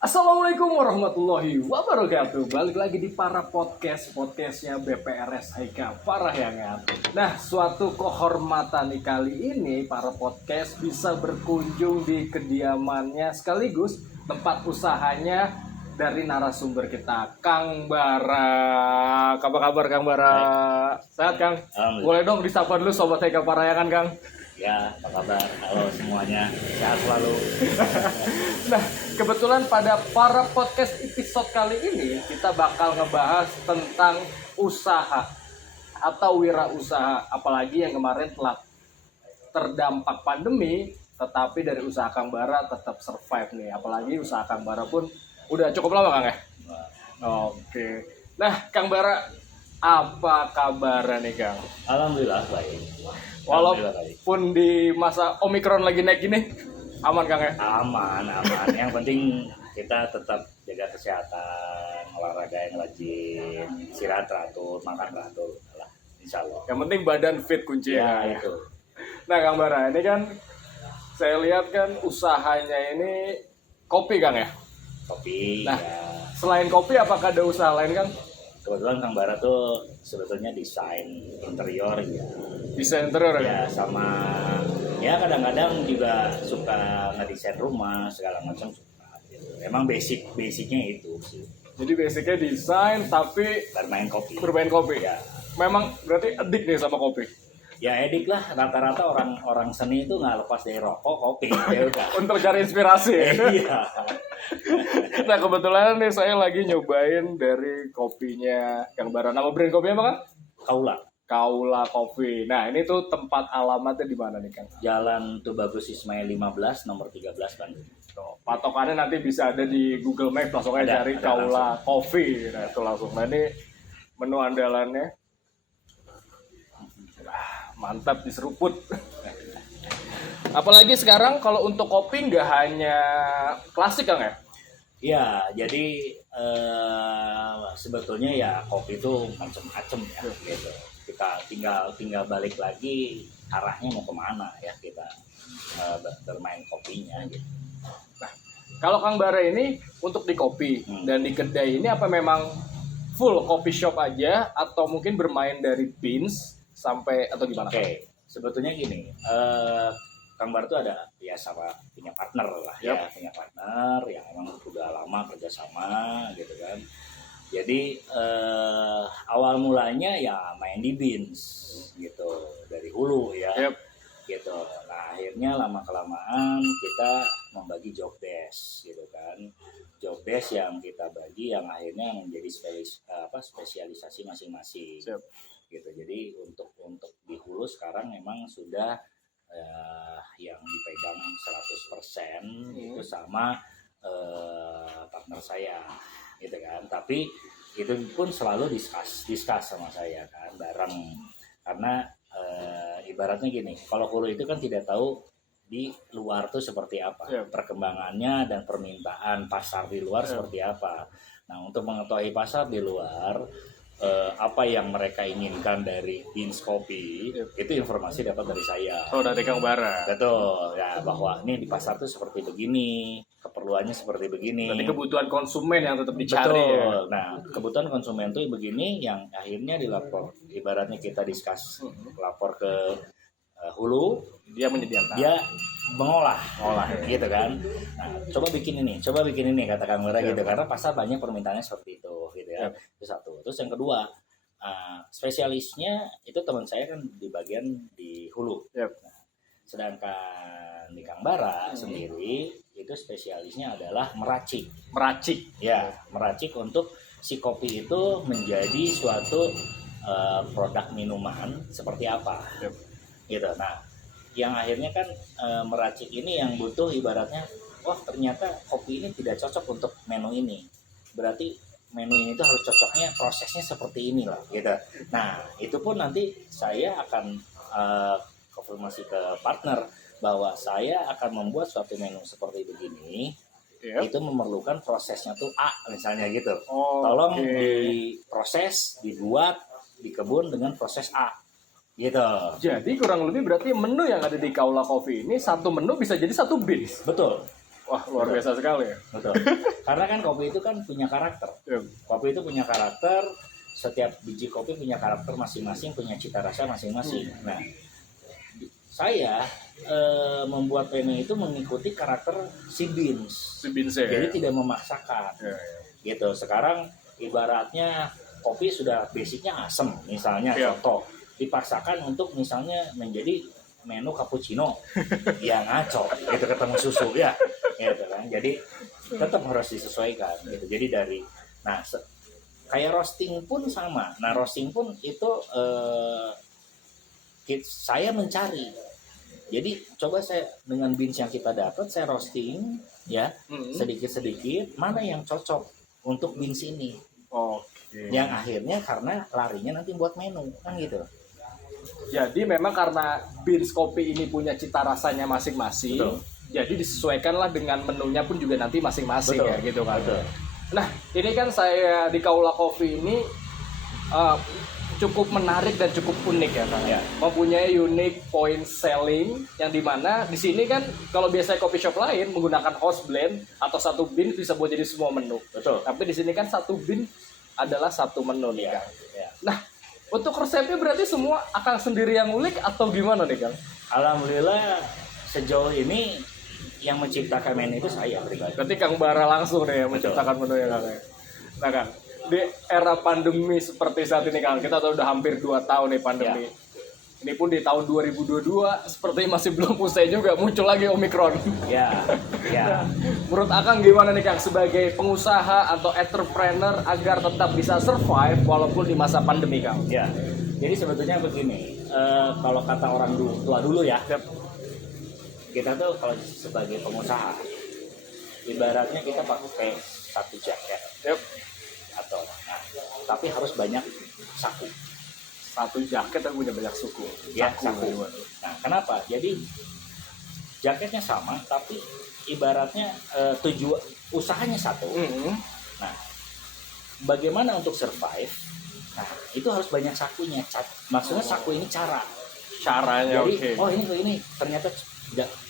Assalamualaikum warahmatullahi wabarakatuh. Balik lagi di Para Podcastnya BPRS Haika Parahyangan. Nah, suatu kehormatan nih kali ini Para Podcast bisa berkunjung di kediamannya sekaligus tempat usahanya dari narasumber kita, Kang Bara. Apa kabar Kang Bara? Sehat Kang? Boleh dong disapa dulu Sobat Haika Parahyangan Kang? Ya, apa kabar? Halo semuanya, sehat selalu. Nah, kebetulan pada Para Podcast episode kali ini kita bakal ngebahas tentang usaha atau wirausaha, apalagi yang kemarin telah terdampak pandemi, tetapi dari usaha Kang Bara tetap survive nih. Apalagi usaha Kang Bara pun udah cukup lama Kang ya? Oke. Nah, Kang Bara, apa kabar nih Kang? Alhamdulillah baik. Walaupun di masa Omikron lagi naik gini, aman Kang ya? Aman. Yang penting kita tetap jaga kesehatan, olahraga yang rajin, istirahat teratur, makan teratur, lah, insya Allah. Yang penting badan fit kunci Ya, ya. itu. Nah Kang Bara, ini kan saya lihat kan usahanya ini kopi Kang ya. Kopi, Nah, ya. selain kopi apakah ada usaha lain Kang? Kebetulan Kang Bara tuh sebetulnya desain interior ya. Bisa interior Ya, ya? sama ya kadang-kadang juga suka ngedesain rumah segala macam suka. Gitu. Emang basicnya itu sih. Jadi basicnya desain tapi Bermain kopi. bermain kopi. Ya. Memang berarti edik nih sama kopi. Ya edik lah, rata-rata orang seni itu nggak lepas dari rokok, kopi, ya udah. Untuk cari inspirasi. Iya. Nah kebetulan nih saya lagi nyobain dari kopinya Kang Bara. Nama brand kopinya apa Kang? Kaula, Kaula Coffee. Nah ini tuh tempat alamatnya di mana nih Kang? Jalan Tubagus Ismail 15, nomor 13 Bandung. Tuh, patokannya nanti bisa ada di Google Maps, langsung aja cari Ada Kaula Coffee. Nah itu langsung. Nah ini menu andalannya. Mantap diseruput. Apalagi sekarang kalau untuk kopi nggak hanya klasik Kang ya? Iya, jadi sebetulnya ya kopi itu macam-macam ya, gitu. Kita tinggal balik lagi arahnya mau kemana ya kita bermain kopinya gitu. Nah, kalau Kang Bara ini untuk di kopi dan di kedai ini apa memang full coffee shop aja atau mungkin bermain dari beans sampai atau gimana? Oke, sebetulnya gini, Kang Bar tuh ada ya sama punya partner lah ya, punya partner yang emang udah lama kerjasama gitu kan. Jadi awal mulanya ya main di Beans gitu dari hulu ya, gitu. Nah akhirnya lama kelamaan kita membagi job desk gitu kan, job desk yang kita bagi yang akhirnya menjadi spesialisasi masing-masing. Gitu. Jadi untuk di hulu sekarang memang sudah yang dipegang 100% itu sama partner saya gitu kan. Tapi itu pun selalu discuss sama saya kan bareng, karena ibaratnya gini, kalau hulu itu kan tidak tahu di luar tuh seperti apa perkembangannya dan permintaan pasar di luar seperti apa. Nah untuk mengetahui pasar di luar apa yang mereka inginkan dari Beans Kopi itu informasi dapat dari saya. Oh dari Kang Bara. Betul ya, bahwa ini di pasar tuh seperti begini, keperluannya seperti begini. Berarti kebutuhan konsumen yang tetap dicari. Betul. Ya. Nah kebutuhan konsumen tuh begini yang akhirnya dilapor. Ibaratnya kita discuss lapor ke hulu, dia menyediakan. Dia mengolah gitu kan. Nah, coba bikin ini kata Kang Bara gitu, karena pasar banyak permintaannya seperti itu gitu ya. Itu satu. Terus yang kedua, spesialisnya itu teman saya kan di bagian di hulu. Nah, sedangkan di Kang Bara sendiri itu spesialisnya adalah meracik. Ya, meracik untuk si kopi itu menjadi suatu produk minuman seperti apa. Gitu. Nah, yang akhirnya kan meracik ini yang butuh ibaratnya, wah ternyata kopi ini tidak cocok untuk menu ini, berarti menu ini tuh harus cocoknya prosesnya seperti ini lah gitu. Nah itu pun nanti saya akan konfirmasi ke partner bahwa saya akan membuat suatu menu seperti begini. Itu memerlukan prosesnya tuh A misalnya gitu. Tolong diproses, dibuat di kebun dengan proses A gitu. Jadi kurang lebih berarti menu yang ada di Kaula Coffee ini satu menu bisa jadi satu beans. Betul. Wah, luar Betul. biasa sekali ya. Betul. Karena kan kopi itu kan punya karakter. Yep. Kopi itu punya karakter, setiap biji kopi punya karakter masing-masing, punya cita rasa masing-masing. Nah, saya membuat menu itu mengikuti karakter si beans. Si Binse ya. Jadi tidak memaksakan. Ya, ya. Gitu. Sekarang ibaratnya kopi sudah basicnya asam, misalnya Iya. contoh, dipaksakan untuk misalnya menjadi menu cappuccino, ya ngaco, gitu ketemu susu ya, gitu kan. Jadi tetap harus disesuaikan, gitu. Jadi dari, nah kayak roasting pun sama. Nah roasting pun itu saya mencari. Jadi coba saya dengan beans yang kita dapat, saya roasting ya sedikit-sedikit, mana yang cocok untuk beans ini. Oke. Yang akhirnya karena larinya nanti buat menu kan gitu. Jadi memang karena beans kopi ini punya cita rasanya masing-masing, Betul. jadi disesuaikanlah dengan menunya pun juga nanti masing-masing Betul. ya gitu kan. Betul. Nah ini kan saya di Kaula Coffee ini cukup menarik dan cukup unik ya Kang. Ya. Mempunyai unique point selling yang dimana di sini kan kalau biasanya coffee shop lain menggunakan house blend atau satu bean bisa buat jadi semua menu. Betul. Tapi di sini kan satu bean adalah satu menu nih Ya. Kang. Ya. Nah untuk resepnya berarti semua Akang sendiri yang ngulik atau gimana nih Kang? Alhamdulillah sejauh ini yang menciptakan menu itu saya pribadi. Berarti Kang Bara langsung nih yang Betul. menciptakan menunya Kang. Nah Kang, di era pandemi seperti saat ini Kang, kita tahu udah hampir 2 tahun nih pandemi. Ya. Ini pun di tahun 2022 seperti masih belum usai juga muncul lagi Omikron. Ya. Ya. Menurut Akang gimana nih Kang sebagai pengusaha atau entrepreneur agar tetap bisa survive walaupun di masa pandemi Kang? Ya. Jadi sebetulnya begini, kalau kata orang tua dulu ya, kita tuh kalau sebagai pengusaha, ibaratnya kita pakai satu jaket, atau, nah, tapi harus banyak saku. Satu jaket tapi punya banyak suku. Ya, saku. gimana? Nah, kenapa? Jadi jaketnya sama, tapi ibaratnya tujuan usahanya satu. Nah, bagaimana untuk survive? Nah, itu harus banyak sakunya. Maksudnya saku ini cara. Caranya Jadi, oke. oh ini ternyata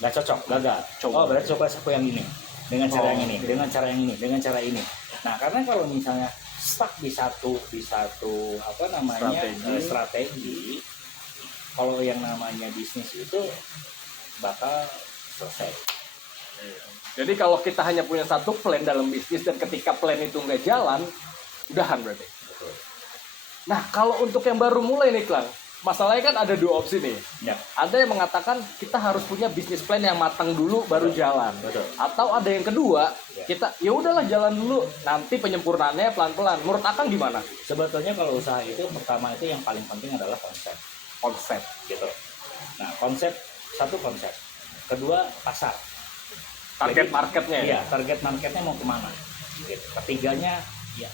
nggak cocok, gagal. Coba. Oh, berarti coba saku yang ini. Dengan cara yang ini, oke. dengan cara yang ini, dengan cara ini. Nah, karena kalau misalnya stuck di satu apa namanya strategi, kalau yang namanya bisnis itu bakal selesai. Jadi kalau kita hanya punya satu plan dalam bisnis dan ketika plan itu nggak jalan, udahan berarti. Betul. Nah kalau untuk yang baru mulai nih Klang, masalahnya kan ada 2 opsi nih. Ya, Ada yang mengatakan kita harus punya bisnis plan yang matang dulu baru jalan. betul. Atau ada yang kedua, Ya. kita ya udahlah jalan dulu, nanti penyempurnaannya pelan-pelan. Menurut Akang gimana? Sebetulnya kalau usaha itu pertama itu yang paling penting adalah konsep, Konsep. gitu. Nah, satu konsep. Kedua, pasar. Target Jadi, marketnya ya? Iya, target marketnya mau kemana? Gitu. Ketiganya, ya,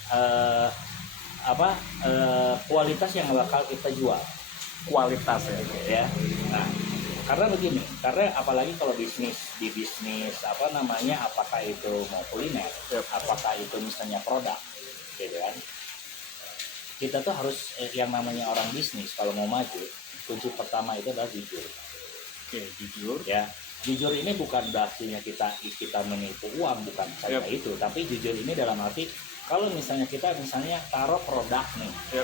kualitas yang bakal kita jual. Kualitas ya. Ya. Nah, karena begini, karena apalagi kalau di bisnis apa namanya, apakah itu mau kuliner, apakah itu misalnya produk, gitu kan? Kita tuh harus yang namanya orang bisnis kalau mau maju, kunci pertama itu adalah jujur. Oke, jujur. Ya, jujur ini bukan berarti kita menipu uang, bukan saja itu, tapi jujur ini dalam arti kalau misalnya kita taruh produk nih,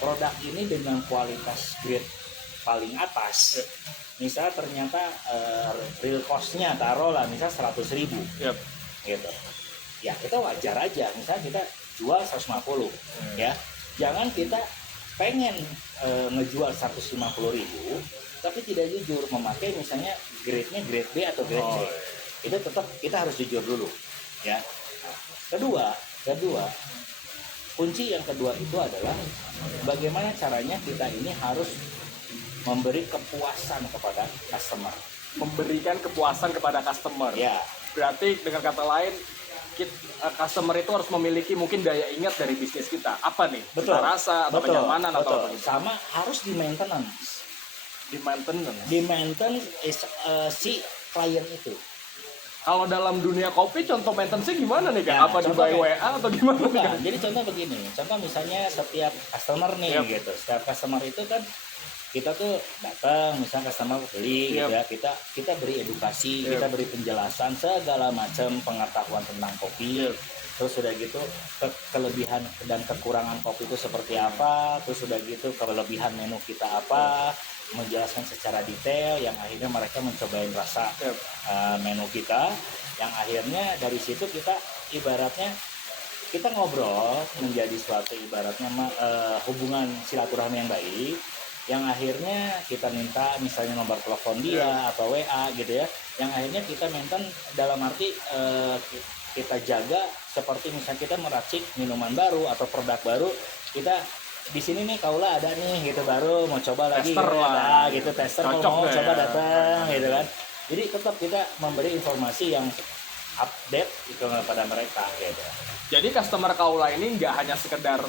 produk ini dengan kualitas grade paling atas, misalnya ternyata real cost-nya taruhlah misalnya 100.000, gitu, ya kita wajar aja, misalnya kita jual 150, ya, jangan kita pengen ngejual 150.000 tapi tidak jujur, memakai misalnya grade-nya grade B atau grade C. Itu tetap kita harus jujur dulu, ya. Kedua, kunci yang kedua itu adalah bagaimana caranya kita ini harus memberi kepuasan kepada customer. Memberikan kepuasan kepada customer. Ya, Berarti dengan kata lain, customer itu harus memiliki mungkin daya ingat dari bisnis kita. Apa nih? betul. Cita rasa atau Betul, kenyamanan atau betul. apa gitu. Sama harus di maintenance. Di maintenance. Di maintenance si klien itu. Kalau dalam dunia kopi contoh maintenance gimana nih Kak? Ya, apa di contoh by WA atau gimana? nih, Kak? Bukan, jadi contoh begini, contoh misalnya setiap customer nih gitu, setiap customer itu kan kita tuh datang misalnya customer beli gitu ya, kita beri edukasi, kita beri penjelasan segala macam pengetahuan tentang kopi. Terus udah gitu kelebihan dan kekurangan kopi itu seperti apa, terus udah gitu kelebihan menu kita apa, menjelaskan secara detail yang akhirnya mereka mencobain rasa menu kita, yang akhirnya dari situ kita ibaratnya kita ngobrol menjadi suatu ibaratnya hubungan silaturahmi yang baik, yang akhirnya kita minta misalnya nomor telepon dia atau WA gitu ya, yang akhirnya kita maintain dalam arti kita jaga seperti misalnya kita meracik minuman baru atau produk baru, kita di sini nih Kaula ada nih gitu baru mau coba lagi tester gitu, lah, gitu tester mau coba datang gitu kan. Jadi tetap kita memberi informasi yang update itu kepada mereka gitu. Jadi customer Kaula ini nggak hanya sekedar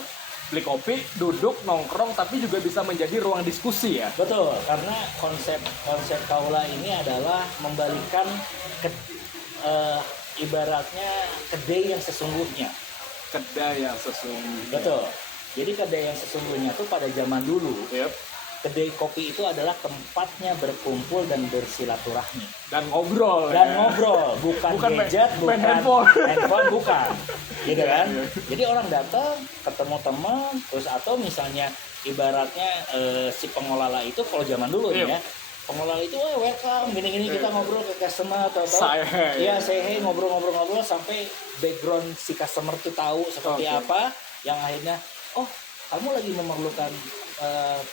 beli kopi, duduk, nongkrong, tapi juga bisa menjadi ruang diskusi ya? Betul, karena konsep Kaula ini adalah membalikan ibaratnya kedai yang sesungguhnya. Kedai yang sesungguhnya. Betul. Jadi kedai yang sesungguhnya tuh pada zaman dulu, kedai kopi itu adalah tempatnya berkumpul dan bersilaturahmi dan ngobrol bukan gadget, bukan handphone bukan gitu kan. Jadi orang datang ketemu teman terus, atau misalnya ibaratnya si pengelola itu kalau zaman dulu ya, pengelola itu welcome gini-gini kita ngobrol ke customer atau say hey ngobrol sampai background si customer tuh tahu seperti apa, yang akhirnya oh kamu lagi memerlukan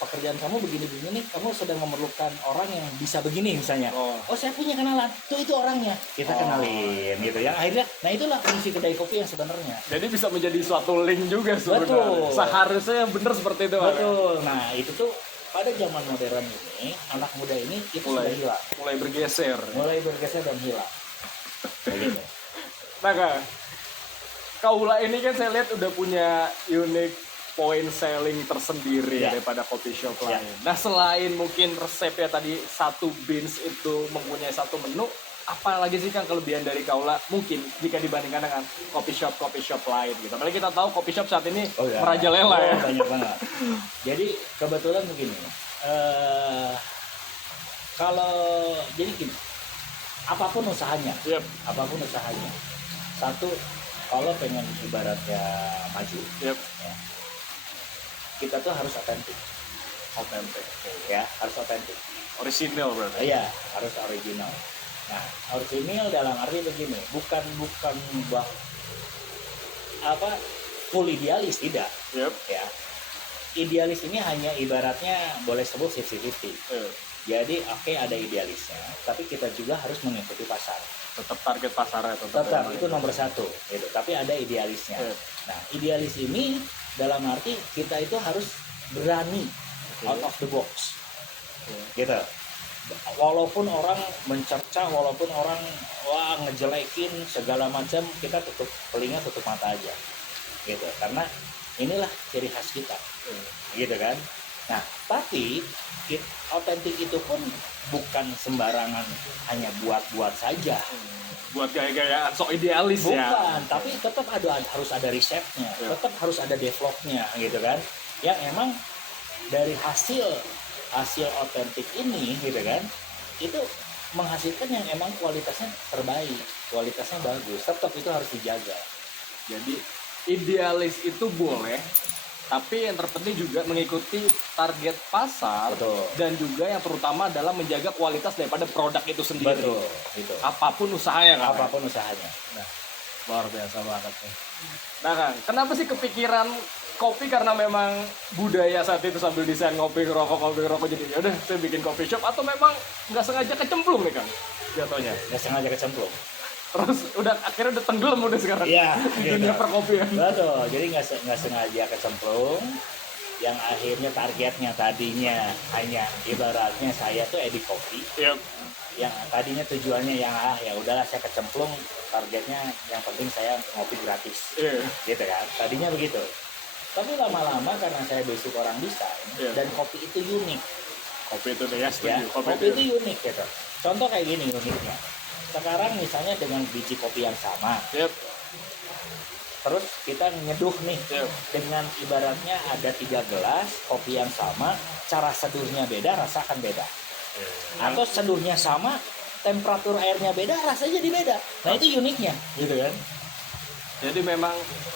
pekerjaan kamu begini-begini nih, kamu sedang memerlukan orang yang bisa begini misalnya. Oh saya punya kenalan, tuh itu orangnya, kita kenalin gitu ya. Akhirnya, nah itulah fungsi kedai kopi yang sebenarnya. Jadi bisa menjadi suatu link juga sebenarnya. Betul. Seharusnya benar seperti itu. Betul. Nah itu tuh pada zaman modern ini, anak muda ini itu sudah hilang. Mulai bergeser dan hilang. Begitu. Nah Kak, Kaula ini kan saya lihat udah punya unik point selling tersendiri daripada coffee shop lain. Nah selain mungkin resepnya tadi satu beans itu mempunyai satu menu, apa lagi sih kan kelebihan dari Kaula mungkin jika dibandingkan dengan coffee shop lain gitu. Apalagi kita tahu coffee shop saat ini merajalela ya. Banyak banget. Jadi kebetulan begini, kalau jadi gini, apapun usahanya, satu kalau pengen ibaratnya maju, ya, kita tuh harus otentik ya, harus otentik, original berarti. Iya, harus original. Nah, original dalam arti begini, bukan full idealis, tidak. Ya, idealis ini hanya ibaratnya boleh sebut 50-50. Jadi ada idealisnya, tapi kita juga harus mengikuti pasar. Tetap target pasarnya tetap itu nomor satu gitu. Tapi ada idealisnya. Nah, idealis ini dalam arti kita itu harus berani out of the box gitu. Walaupun orang mencerca, walaupun orang ngejelekin segala macam, kita tutup telinga, tutup mata aja gitu, karena inilah ciri khas kita gitu kan. Nah tapi otentik itu pun bukan sembarangan hanya buat saja, buat gaya-gayaan sok idealis bukan, ya. Bukan, tapi tetap harus ada risetnya, tetap harus ada developnya gitu kan. Yang emang dari hasil otentik ini gitu kan, itu menghasilkan yang emang kualitasnya terbaik, kualitasnya bagus, tetap itu harus dijaga. Jadi idealis itu boleh, tapi yang terpenting juga mengikuti target pasar. Betul. Dan juga yang terutama adalah menjaga kualitas daripada produk itu sendiri. Betul. Gitu. Apapun usahanya kan. Apapun usahanya. Nah, luar biasa banget nih. Nah kan, kenapa sih kepikiran kopi? Karena memang budaya saat itu sambil desain ngopi ngerokok jadi ya udah saya bikin coffee shop, atau memang nggak sengaja kecemplung nih Kang jatuhnya? Nggak sengaja kecemplung. Terus akhirnya udah tenggelam udah sekarang dunia perkopian. Betul, jadi nggak sengaja kecemplung, yang akhirnya targetnya tadinya hanya ibaratnya saya tuh edit kopi, yang tadinya tujuannya yang ya udahlah saya kecemplung, targetnya yang penting saya ngopi gratis, gitu kan, tadinya begitu. Tapi lama-lama karena saya basic orang desain dan kopi itu unik. Kopi itu ya, kopi itu unik gitu. Contoh kayak gini uniknya. Sekarang misalnya dengan biji kopi yang sama, terus kita nyeduh nih Iya. dengan ibaratnya ada 3 gelas kopi yang sama, cara seduhnya beda, rasa akan beda. Atau seduhnya sama, temperatur airnya beda, rasanya jadi beda. Nah itu uniknya, gitu kan? Jadi memang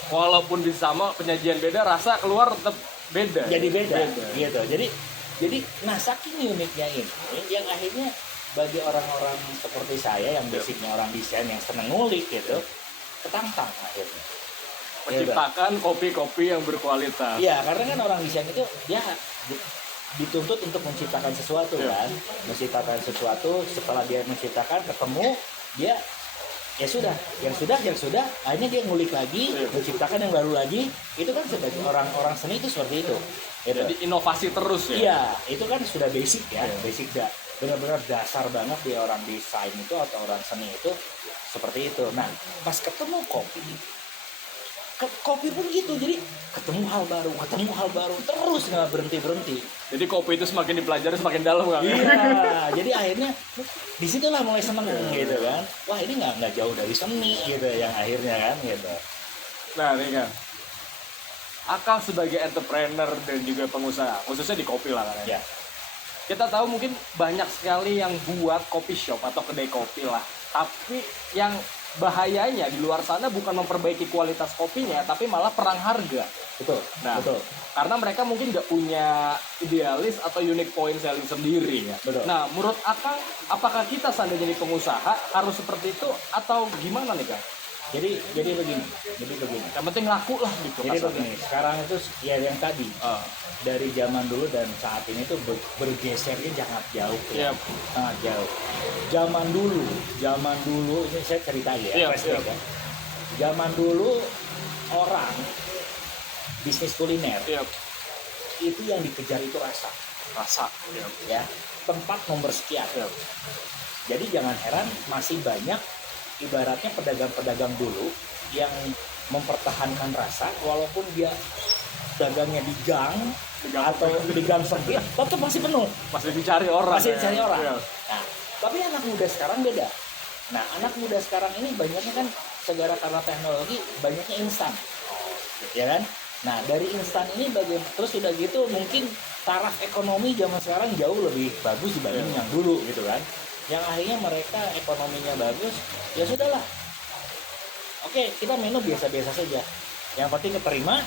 walaupun sama penyajian beda, rasa keluar tetap beda. Jadi beda, Beda. gitu. Jadi, nah saking uniknya ini, yang akhirnya bagi orang-orang seperti saya yang basicnya orang desain yang seneng ngulik gitu, ketantang akhirnya. Menciptakan kopi-kopi yang berkualitas. Iya, karena kan orang desain itu dia dituntut untuk menciptakan sesuatu Iya. kan, menciptakan sesuatu. Setelah dia menciptakan, ketemu dia ya sudah, yang sudah, akhirnya dia ngulik lagi, Iya. menciptakan yang baru lagi. Itu kan sebagai orang-orang seni itu seperti itu. Gitu. Jadi inovasi terus ya. Iya, itu kan sudah basic ya, Iya. basic benar-benar dasar banget di orang desain itu atau orang seni itu seperti itu. Nah, pas ketemu kopi, kopi pun gitu, jadi ketemu hal baru terus nggak berhenti. Jadi kopi itu semakin dipelajari semakin dalam kan. Iya, jadi akhirnya disitulah mulai seneng gitu kan. Wah ini nggak jauh dari seni gitu, yang akhirnya kan gitu. Nah, ini kan. Akal sebagai entrepreneur dan juga pengusaha, khususnya di kopi lah kan. Ya, Kita tahu mungkin banyak sekali yang buat coffee shop atau kedai kopi lah. Tapi yang bahayanya di luar sana bukan memperbaiki kualitas kopinya, tapi malah perang harga. betul. Nah, Betul. Karena mereka mungkin nggak punya idealis atau unique point selling sendiri. Ya, betul. Nah, menurut Akang, apakah kita seandainya jadi pengusaha harus seperti itu atau gimana nih Kang? Jadi begini. Yang penting laku lah gitu. Jadi kasarnya. begini, sekarang itu ya yang tadi Ah, dari zaman dulu dan saat ini tuh bergesernya sangat jauh, Iya. sangat jauh. Zaman dulu ini saya cerita ya, Iya, flashback iya. ya. Zaman dulu orang bisnis kuliner Iya. itu yang dikejar itu rasa, Rasa. Iya. ya, tempat nomor sekian. Iya. Jadi jangan heran masih banyak ibaratnya pedagang-pedagang dulu yang mempertahankan rasa walaupun dia dagangnya di gang atau di gang sempit tetap masih penuh, Masih dicari orang. masih ya. dicari orang. Iya. Nah, tapi anak muda sekarang beda. Nah, anak muda sekarang ini banyaknya kan segala karena teknologi banyaknya instan, ya kan? Nah, dari instan ini bagaimana? Terus udah gitu mungkin taraf ekonomi zaman sekarang jauh lebih bagus dibanding yang dulu gitu kan. Yang akhirnya mereka ekonominya bagus, ya sudahlah. Oke, kita menu biasa-biasa saja. Yang penting keterima,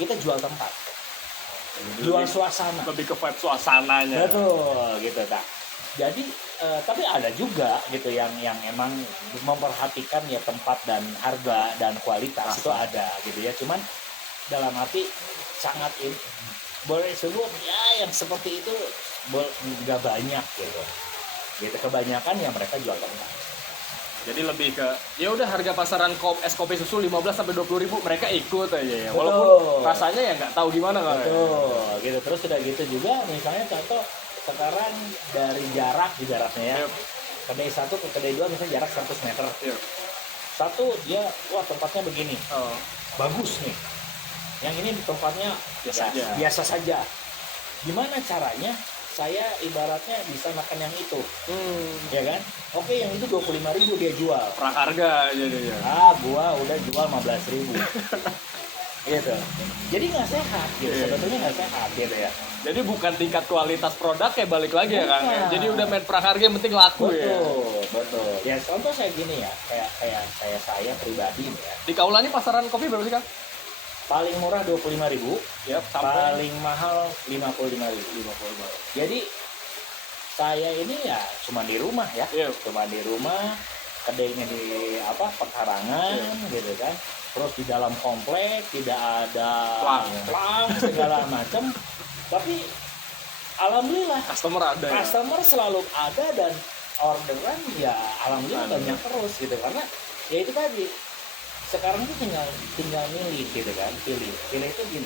kita jual tempat, jual suasana. Lebih ke vibe suasananya. Betul, gitu tak. Jadi, tapi ada juga gitu yang emang memperhatikan ya tempat dan harga dan kualitas Rasa. itu ada gitu ya. Cuman dalam arti sangat boleh sebut ya yang seperti itu nggak banyak gitu. Gitu kebanyakan yang mereka jual tempat. Jadi lebih ke ya udah harga pasaran es kopi susu 15 sampai 20.000 mereka ikut aja ya. Walaupun Betul. rasanya ya nggak tahu gimana kan. Betul, gitu. Terus udah gitu juga misalnya contoh sekarang dari jaraknya ya. Yep. Kedai 1 ke kedai 2 misalnya jarak 100 meter. Yep. Satu dia wah tempatnya begini. Oh. Bagus nih. Yang ini tempatnya Biasa aja. biasa saja. Gimana caranya saya ibaratnya bisa makan yang itu, ya kan? Oke, yang itu 25.000 dia jual. Perang harga jadinya. Gua udah jual 15.000. Gitu. Jadi nggak sehat gitu. Iya. Sebetulnya nggak sehat gitu ya. Jadi bukan tingkat kualitas produk kayak balik lagi ya kan. Bukan. Jadi udah main perang harga yang penting laku ya. Betul. Ya contoh saya gini ya, kayak saya pribadi nih ya. Di Kaulani pasaran kopi berapa sih Kang? Paling murah 25.000, Yap, sampai paling mahal 55.000. Jadi saya ini ya cuma di rumah ya, Iya. cuma di rumah, kedainya di pekarangan gitu kan. Terus di dalam komplek tidak ada plang segala macam. Tapi alhamdulillah customer ada ya. customer selalu ada dan orderan ya alhamdulillah Ada. banyak terus gitu karena ya itu tadi sekarang tuh tinggal milih gitu kan, pilih itu gini,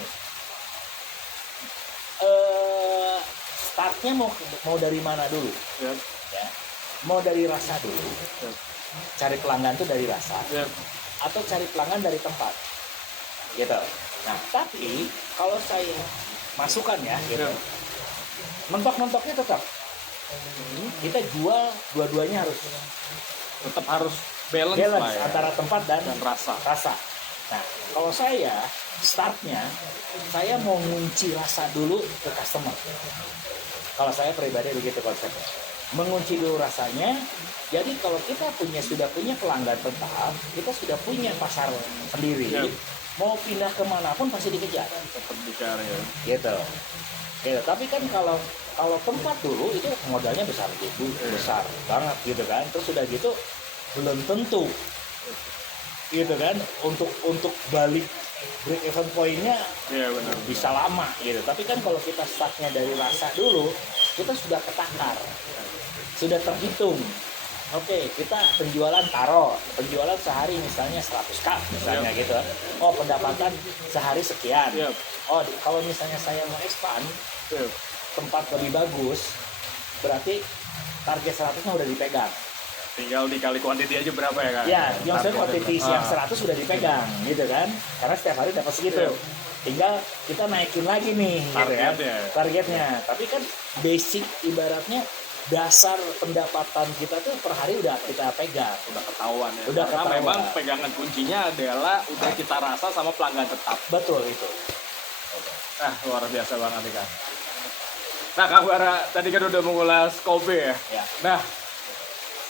startnya mau dari mana dulu Yap. ya, mau dari rasa dulu, Yap. cari pelanggan tuh dari rasa Yap. atau cari pelanggan dari tempat gitu. Nah tapi kalau saya masukkan ya gitu, Yap. mentok-mentoknya tetap kita jual dua-duanya harus Tetap harus balance lah ya. antara tempat dan Dan rasa. rasa. Nah, kalau saya startnya saya mau ngunci rasa dulu ke customer. Kalau saya pribadi begitu konsepnya. Mengunci dulu rasanya. Jadi kalau kita sudah punya pelanggan tetap, kita sudah punya pasar sendiri. Yep. Mau pindah kemanapun pasti dikejar. Tetap bicara ya. Gitu. Gitu. Tapi kan kalau tempat dulu itu modalnya besar gitu, besar banget gitu kan. Terus sudah gitu belum tentu gitu kan untuk balik break even point-nya Benar. bisa lama gitu. Tapi kan kalau kita startnya dari rasa dulu, kita sudah ketakar, sudah terhitung. Oke, kita penjualan penjualan sehari misalnya 100 cup misalnya gitu. Oh, pendapatan sehari sekian. Oh, kalau misalnya saya mau expand tempat lebih bagus, berarti target 100-nya udah dipegang. Tinggal dikali quantity aja berapa ya kan? Ya, yang saya quantity yang 100 sudah dipegang gitu kan. Karena setiap hari dapat segitu. Tinggal kita naikin lagi nih Targetnya. gitu kan. Targetnya. Tapi kan basic ibaratnya dasar pendapatan kita tuh per hari udah kita pegang. Udah ketahuan ya. Udah Karena ketahuan. memang pegangan kuncinya adalah udah kita rasa sama pelanggan tetap. Betul itu. Luar biasa banget nih Kang. Nah Kang Bara tadi kan udah mengulas kopi ya. Ya. Nah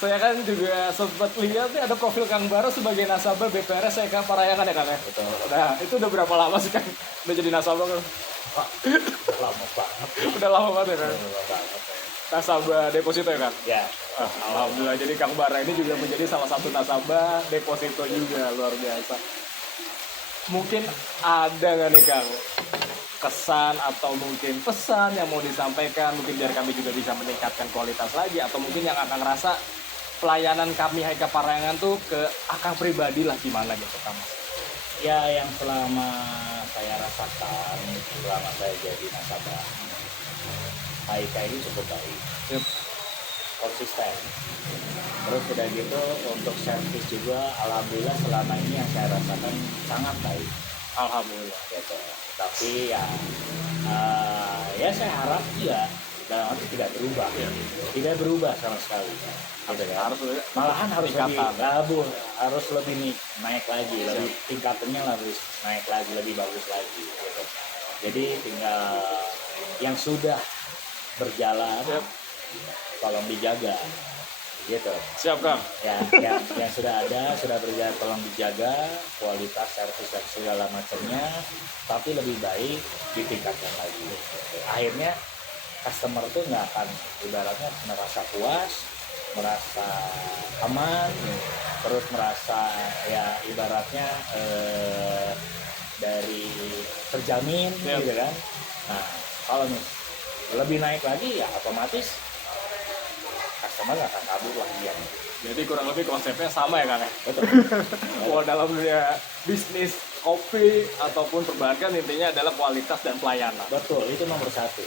saya kan juga sempat lihat nih ada profil Kang Bara sebagai nasabah BPRS Eka Parayangan ya Kang ya. Betul. Nah itu udah berapa lama sih Kang udah jadi nasabah kan? Udah lama banget. Udah lama banget ya Kang. Udah lama banget. Nasabah deposito ya Kang? Ya. Alhamdulillah jadi Kang Bara ini juga menjadi salah satu nasabah deposito juga, luar biasa. Mungkin ada nggak nih Kang kesan atau mungkin pesan yang mau disampaikan mungkin biar kami juga bisa meningkatkan kualitas lagi atau mungkin yang akan ngerasa pelayanan kami Haika Parayangan tuh ke Akang pribadi lah gimana gitu Kang? Ya, yang selama saya rasakan selama saya jadi nasabah Haika ini cukup baik. Yep. Konsisten. Terus udah gitu untuk servis juga alhamdulillah selama ini yang saya rasakan sangat baik. Alhamdulillah. Gitu. Tapi ya ya saya harap juga dalam arti tidak berubah. Tidak berubah sama sekali. Gitu kan? Malahan harus lebih harus lebih naik lagi, lebih tingkatannya lebih naik lagi, lebih bagus lagi. Gitu. Jadi tinggal yang sudah berjalan tolong dijaga. Gitu. Siap Kang. Ya, yang sudah ada sudah berjalan tolong dijaga kualitas servis dan segala macamnya, tapi lebih baik ditingkatkan lagi. Akhirnya customer tuh nggak akan ibaratnya merasa puas, merasa aman, terus merasa ya ibaratnya dari terjamin gitu kan. Nah kalau nih lebih naik lagi ya otomatis customer nggak akan kabur lagi ya. Jadi kurang lebih konsepnya sama ya Kang ya? Betul. Kalau dalam dunia bisnis kopi ataupun perbankan intinya adalah kualitas dan pelayanan. Betul, itu nomor satu.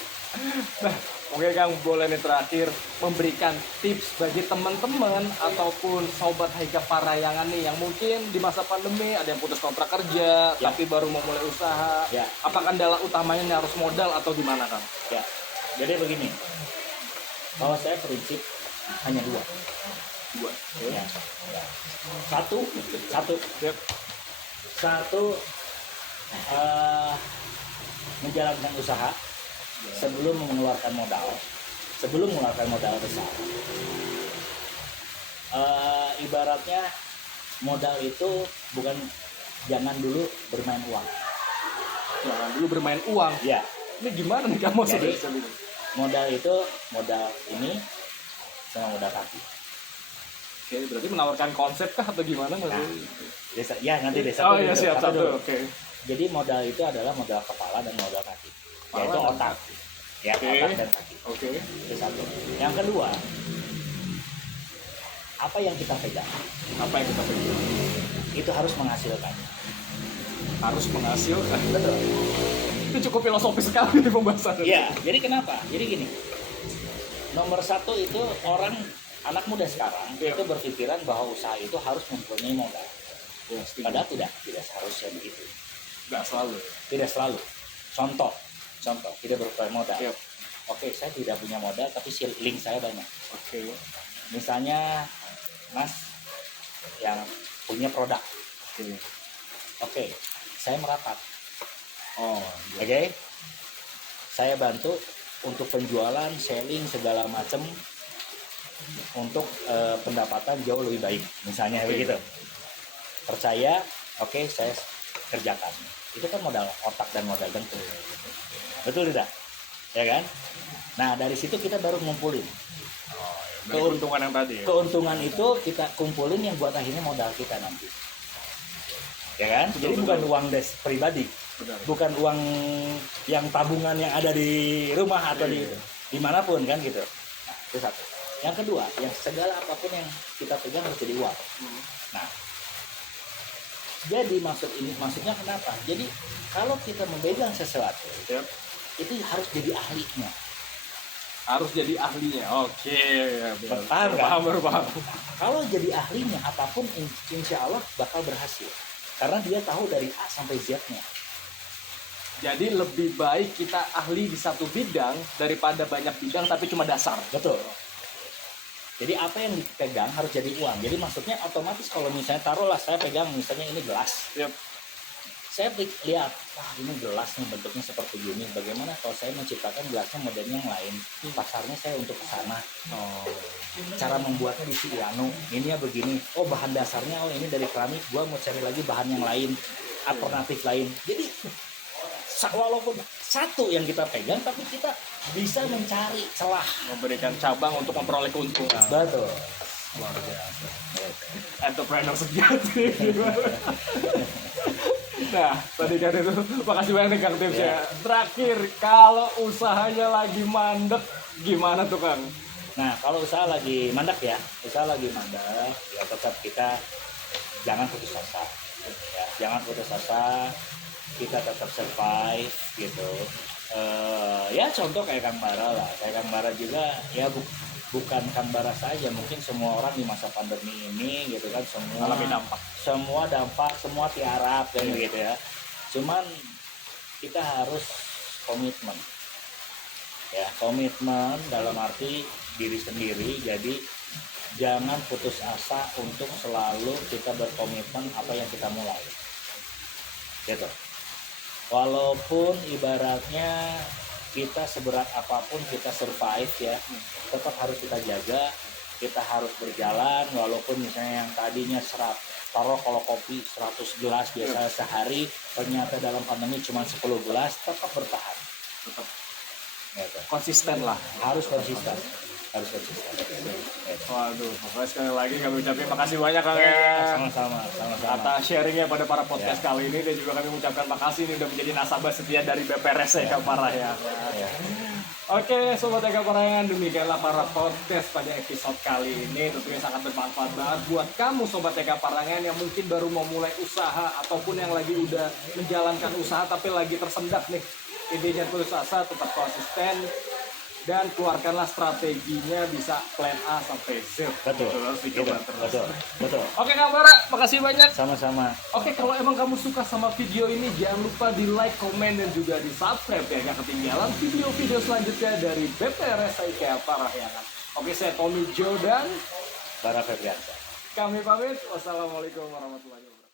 Nah, mungkin Kang boleh nih terakhir memberikan tips bagi teman-teman ataupun sobat Haika Parayangan nih yang mungkin di masa pandemi ada yang putus kontrak kerja tapi baru mau mulai usaha. Apakah kendala utamanya harus modal atau gimana Kang? Ya, jadi begini. Kalau saya prinsip hanya dua. Ya. Satu menjalankan usaha sebelum mengeluarkan modal besar. Ibaratnya modal itu bukan jangan dulu bermain uang. Jangan dulu bermain uang. Ya. Ini gimana nih kamu jadi modal itu modal ini sama modal kaki. Oke, berarti menawarkan konsep kah atau gimana? Nah, ya nanti deh. Oh iya siap satu. Oke. Jadi modal itu adalah modal kepala dan modal kaki. Yaitu otak. Ya, otak dan kaki. Oke. Itu satu. Yang kedua, apa yang kita pegang? Itu harus menghasilkan. Harus menghasilkan. Betul. Itu cukup filosofis sekali di pembahasan. Iya. Jadi kenapa? Jadi gini. Nomor satu itu anak muda sekarang itu berpikiran bahwa usaha itu harus mempunyai modal. Padahal tidak seharusnya begitu. Tidak selalu. Contoh, tidak berpunya modal. Oke, saya tidak punya modal tapi link saya banyak. Oke. Misalnya Mas yang punya produk. Oke, saya merapat. Oh, Oke, saya bantu untuk penjualan, selling segala macam untuk pendapatan jauh lebih baik, misalnya begitu. Percaya, oke, saya kerjakan. Itu kan modal otak dan modal dengkul. Betul tidak? Ya kan? Nah, dari situ kita baru ngumpulin. keuntungan yang tadi. Keuntungan itu kita kumpulin yang buat akhirnya modal kita nanti. Ya kan? Betul, Jadi betul. bukan uang des pribadi. Benar. Bukan uang yang tabungan yang ada di rumah atau di dimanapun kan gitu. Nah, itu satu. Yang kedua, yang segala apapun yang kita pegang harus jadi uang. Nah, jadi maksudnya kenapa? Jadi kalau kita memegang sesuatu, Yap. itu harus jadi ahlinya. Harus jadi ahlinya. Oke, Paham kan? paham. Kalau jadi ahlinya, apapun insya Allah bakal berhasil. Karena dia tahu dari A sampai Z-nya. Jadi lebih baik kita ahli di satu bidang daripada banyak bidang tapi cuma dasar. Betul. Jadi apa yang dipegang harus jadi uang. Jadi maksudnya otomatis kalau misalnya taruhlah saya pegang misalnya ini gelas. Yap. Saya lihat, wah ini gelas nih bentuknya seperti gini. Bagaimana kalau saya menciptakan gelasnya modelnya yang lain? Pasarnya saya untuk ke sana. Cara membuatnya di Anu, ini ya begini. Oh bahan dasarnya, oh ini dari keramik. Gua mau cari lagi bahan yang lain, alternatif lain. Jadi walaupun satu yang kita pegang, tapi kita bisa mencari celah. Memberikan cabang untuk memperoleh keuntungan. Betul. Luar biasa. Entrepreneur sejati. Nah, tadi kan itu, makasih banyak nih Kang Tips ya. Terakhir, kalau usahanya lagi mandek, gimana tuh Kang? Nah, kalau usaha lagi mandek ya tetap kita jangan putus asa. Ya, jangan putus asa, kita tetap survive gitu. Ya contoh kayak Kang Bara lah. Kayak Kang Bara juga ya bukan Kang Bara saja, mungkin semua orang di masa pandemi ini gitu kan semua Alami dampak. Semua tiarap kan gitu ya. Cuman kita harus komitmen. Ya, komitmen dalam arti diri sendiri. Jadi jangan putus asa untuk selalu kita berkomitmen apa yang kita mulai. Gitu. Walaupun ibaratnya kita seberat apapun kita survive ya, tetap harus kita jaga, kita harus berjalan walaupun misalnya yang tadinya taruh kalau kopi 100 gelas biasa sehari, ternyata dalam pandemi cuma 10 gelas, tetap bertahan. Tetap Gitu. konsisten lah. Harus konsisten. Gitu. Waduh, pokoknya sekali lagi kami ucapin makasih banyak Kang ya. Sama-sama. Atas sharingnya pada para podcast kali ini, dan juga kami mengucapkan makasih nih udah menjadi nasabah setia dari BPRS Eka Parahyangan. Ya. Oke, Sobat Eka Parahyangan, demikianlah para podcast pada episode kali ini. Tentunya sangat bermanfaat banget buat kamu Sobat Eka Parahyangan yang mungkin baru mau mulai usaha ataupun yang lagi udah menjalankan usaha tapi lagi tersendat nih. Intinya putus asa, tetap konsisten dan keluarkanlah strateginya, bisa plan A sampai Z. Betul. Terus dicoba terus. Betul. Oke Kang Bara, makasih banyak. Sama-sama. Oke, kalau emang kamu suka sama video ini, jangan lupa di like, komen, dan juga di subscribe ya, gak ketinggalan video-video selanjutnya dari BPRS Eka Parahyangan. Oke, saya Tommy Joe dan Bara Febriansyah. kami pamit. Wassalamualaikum warahmatullahi wabarakatuh.